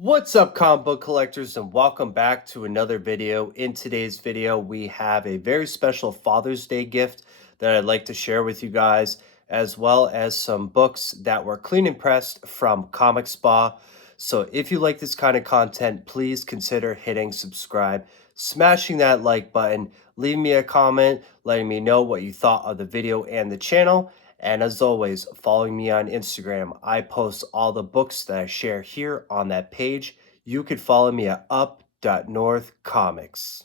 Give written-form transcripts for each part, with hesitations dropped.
What's up, comic book collectors, and welcome back to another video. In today's video, we have a very special Father's Day gift that I'd like to share with you guys, as well as some books that were clean and pressed from Comic Spa. So if you like this kind of content, please consider hitting subscribe, smashing that like button, leaving me a comment, letting me know what you thought of the video and the channel. And as always, following me on Instagram. I post all the books that I share here on that page. You could follow me at Up.NorthComics.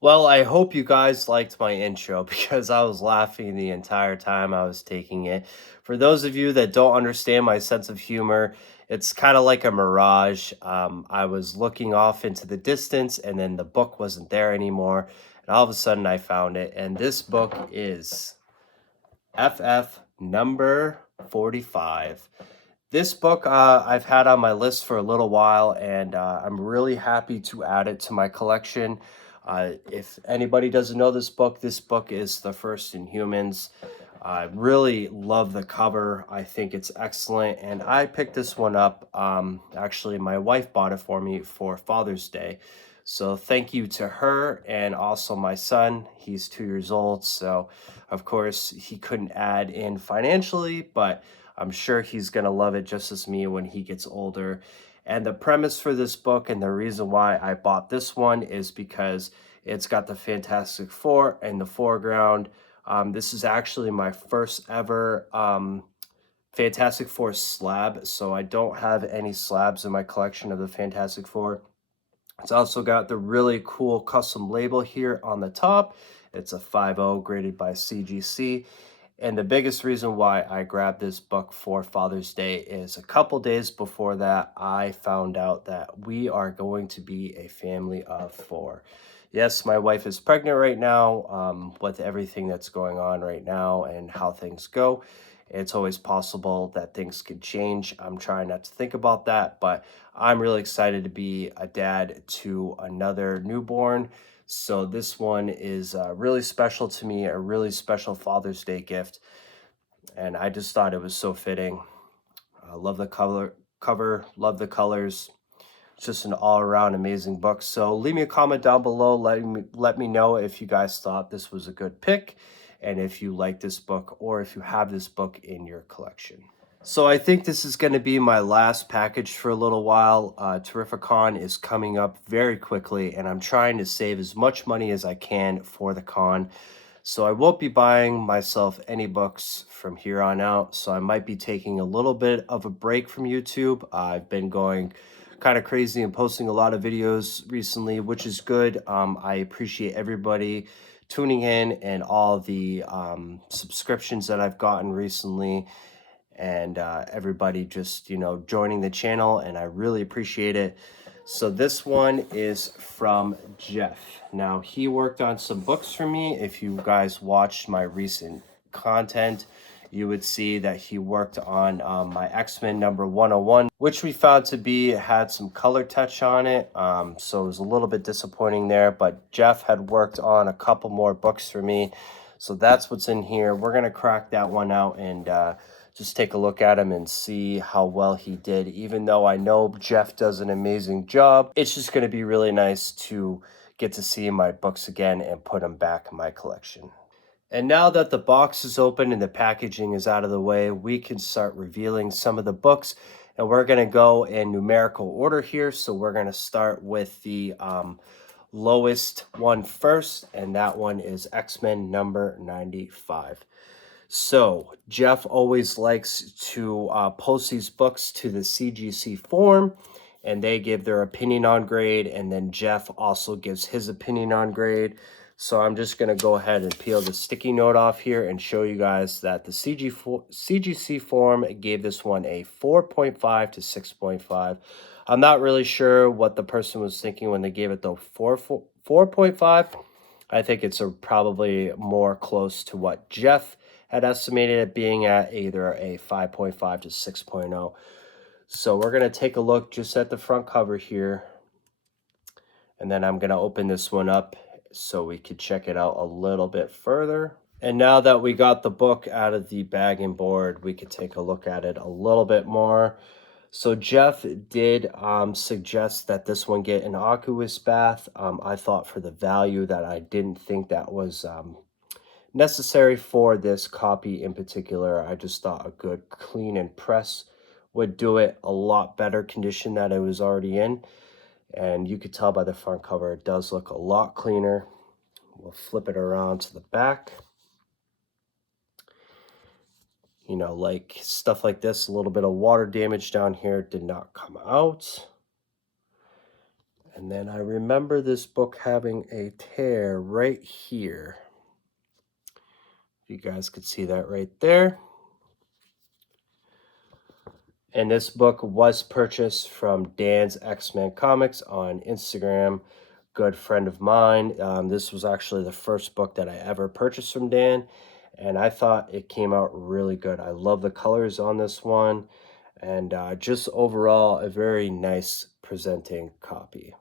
Well, I hope you guys liked my intro because I was laughing the entire time I was taking it. For those of you that don't understand my sense of humor, it's kind of like a mirage. I was looking off into the distance and then the book wasn't there anymore. And all of a sudden I found it. And this book is FF number 45. This book I've had on my list for a little while, and I'm really happy to add it to my collection. If anybody doesn't know this book is The First in Humans. I really love the cover. I think it's excellent, and I picked this one up. Actually, my wife bought it for me for Father's Day. So thank you to her, and also my son. He's 2 years old, so of course he couldn't add in financially, but I'm sure he's going to love it just as me when he gets older. And the premise for this book and the reason why I bought this one is because it's got the Fantastic Four in the foreground. This is actually my first ever Fantastic Four slab, so I don't have any slabs in my collection of the Fantastic Four. It's also got the really cool custom label here on the top. It's a 5.0 graded by CGC. And the biggest reason why I grabbed this book for Father's Day is a couple days before that, I found out that we are going to be a family of 4. Yes, my wife is pregnant right now. With everything that's going on right now and how things go, it's always possible that things could change. I'm trying not to think about that, but I'm really excited to be a dad to another newborn. So this one is really special to me, a really special Father's Day gift. And I just thought it was so fitting. I love the cover, love the colors. It's just an all-around amazing book. So leave me a comment down below. Let me know if you guys thought this was a good pick, and if you like this book, or if you have this book in your collection. So I think this is going to be my last package for a little while. Terrificon is coming up very quickly, and I'm trying to save as much money as I can for the con. So I won't be buying myself any books from here on out. So I might be taking a little bit of a break from YouTube. I've been going kind of crazy and posting a lot of videos recently, which is good. I appreciate everybody tuning in and all the subscriptions that I've gotten recently, and everybody just joining the channel, and I really appreciate it. So this one is from Jeff. Now, he worked on some books for me. If you guys watched my recent content, you would see that he worked on my X-Men number 101, which we found to be had some color touch on it. So it was a little bit disappointing there, but Jeff had worked on a couple more books for me. So that's what's in here. We're going to crack that one out and just take a look at him and see how well he did. Even though I know Jeff does an amazing job, it's just going to be really nice to get to see my books again and put them back in my collection. And now that the box is open and the packaging is out of the way, we can start revealing some of the books. And we're going to go in numerical order here. So we're going to start with the lowest one first, and that one is X-Men number 95. So Jeff always likes to post these books to the CGC forum, and they give their opinion on grade, and then Jeff also gives his opinion on grade. So I'm just going to go ahead and peel the sticky note off here and show you guys that the CGC forum gave this one a 4.5 to 6.5. I'm not really sure what the person was thinking when they gave it the 4.5. I think it's probably more close to what Jeff had estimated it being at, either a 5.5 to 6.0. So we're going to take a look just at the front cover here. And then I'm going to open this one up so we could check it out a little bit further. And now that we got the book out of the bag and board, we could take a look at it a little bit more. So Jeff did suggest that this one get an aqueous bath. I thought for the value that I didn't think that was necessary for this copy in particular. I just thought a good clean and press would do it a lot better condition that it was already in. And you could tell by the front cover, it does look a lot cleaner. We'll flip it around to the back. You know, like stuff like this, a little bit of water damage down here did not come out. And then I remember this book having a tear right here. You guys could see that right there. And this book was purchased from Dan's X-Men Comics on Instagram. Good friend of mine. This was actually the first book that I ever purchased from Dan, and I thought it came out really good. I love the colors on this one, and just overall a very nice presenting copy.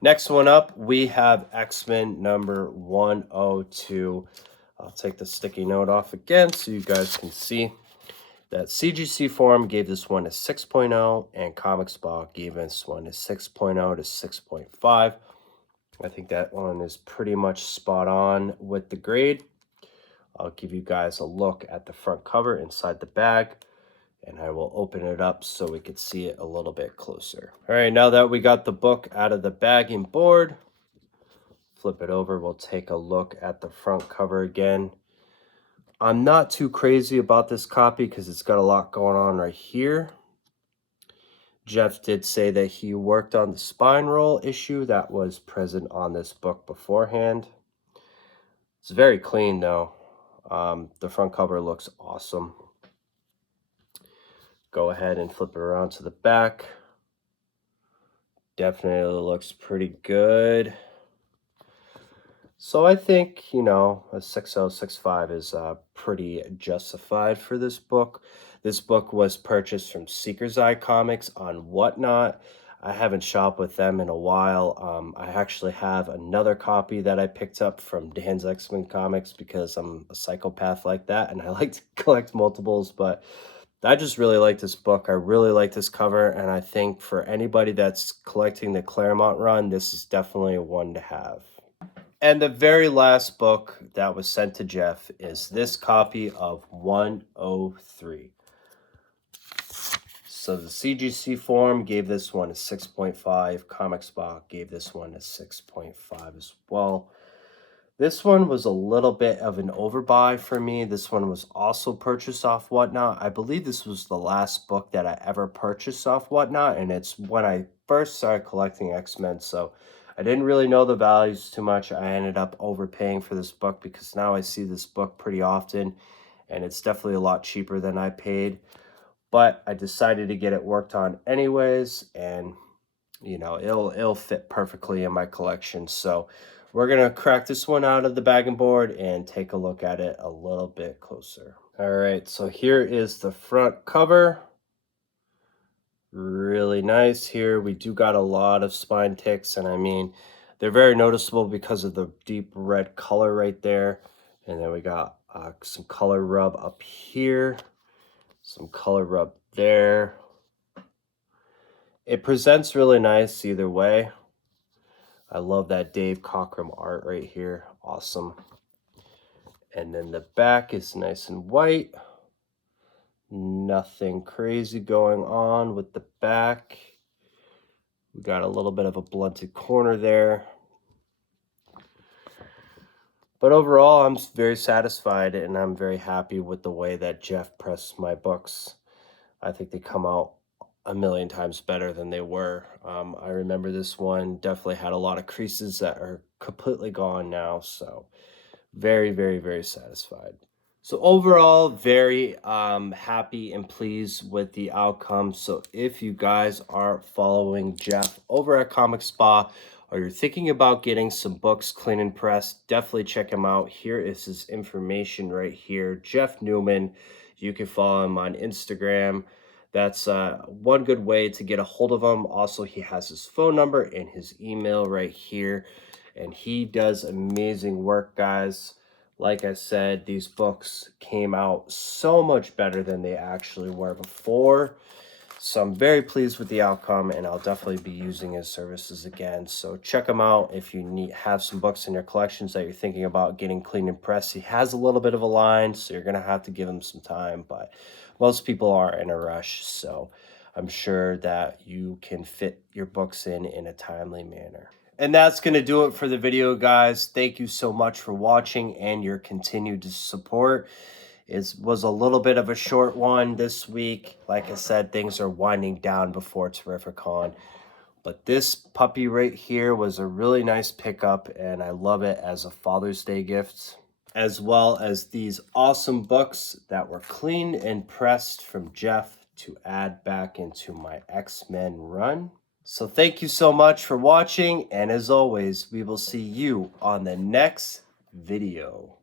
Next one up, we have X-Men number 102. I'll take the sticky note off again so you guys can see that CGC Forum gave this one a 6.0 and Comic Spot gave this one a 6.0 to 6.5. I think that one is pretty much spot on with the grade. I'll give you guys a look at the front cover inside the bag, and I will open it up so we could see it a little bit closer. All right, now that we got the book out of the bag and board, flip it over. We'll take a look at the front cover again. I'm not too crazy about this copy because it's got a lot going on right here. Jeff did say that he worked on the spine roll issue that was present on this book beforehand. It's very clean though. The front cover looks awesome. Go ahead and flip it around to the back. Definitely looks pretty good. So I think, you know, a 6.0, 6.5 is pretty justified for this book. This book was purchased from Seeker's Eye Comics on Whatnot. I haven't shopped with them in a while. I actually have another copy that I picked up from Dan's X-Men Comics because I'm a psychopath like that and I like to collect multiples, but I just really like this book. I really like this cover, and I think for anybody that's collecting the Claremont run, this is definitely one to have. And the very last book that was sent to Jeff is this copy of 103. So the CGC Forum gave this one a 6.5. Comic Spot gave this one a 6.5 as well. This one was a little bit of an overbuy for me. This one was also purchased off Whatnot. I believe this was the last book that I ever purchased off Whatnot, and it's when I first started collecting X-Men, so I didn't really know the values too much. I ended up overpaying for this book because now I see this book pretty often, and it's definitely a lot cheaper than I paid. But I decided to get it worked on anyways, and you know, it'll fit perfectly in my collection. So we're gonna crack this one out of the bag and board and take a look at it a little bit closer. All right, so here is the front cover. Really nice here. We do got a lot of spine ticks, and I mean, they're very noticeable because of the deep red color right there. And then we got some color rub up here, some color rub there. It presents really nice either way. I love that Dave Cockrum art right here. Awesome. And then the back is nice and white. Nothing crazy going on with the back. We got a little bit of a blunted corner there. But overall, I'm very satisfied and I'm very happy with the way that Jeff pressed my books. I think they come out a million times better than they were. I remember this one definitely had a lot of creases that are completely gone now. So very, very, very satisfied. So overall, very happy and pleased with the outcome. So if you guys are following Jeff over at Comic Spa, or you're thinking about getting some books clean and pressed, definitely check him out. Here is his information right here. Jeff Newman. You can follow him on Instagram. That's one good way to get a hold of him. Also, he has his phone number and his email right here. And he does amazing work, guys. Like I said, these books came out so much better than they actually were before. So I'm very pleased with the outcome, and I'll definitely be using his services again. So check him out if you have some books in your collections that you're thinking about getting cleaned and pressed. He has a little bit of a line, so you're gonna have to give him some time, but most people are in a rush, so I'm sure that you can fit your books in a timely manner. And that's going to do it for the video, guys. Thank you so much for watching and your continued support. It was a little bit of a short one this week. Like I said, things are winding down before Terrificon. But this puppy right here was a really nice pickup, and I love it as a Father's Day gift, as well as these awesome books that were cleaned and pressed from Jeff to add back into my X-Men run. So thank you so much for watching, and as always, we will see you on the next video.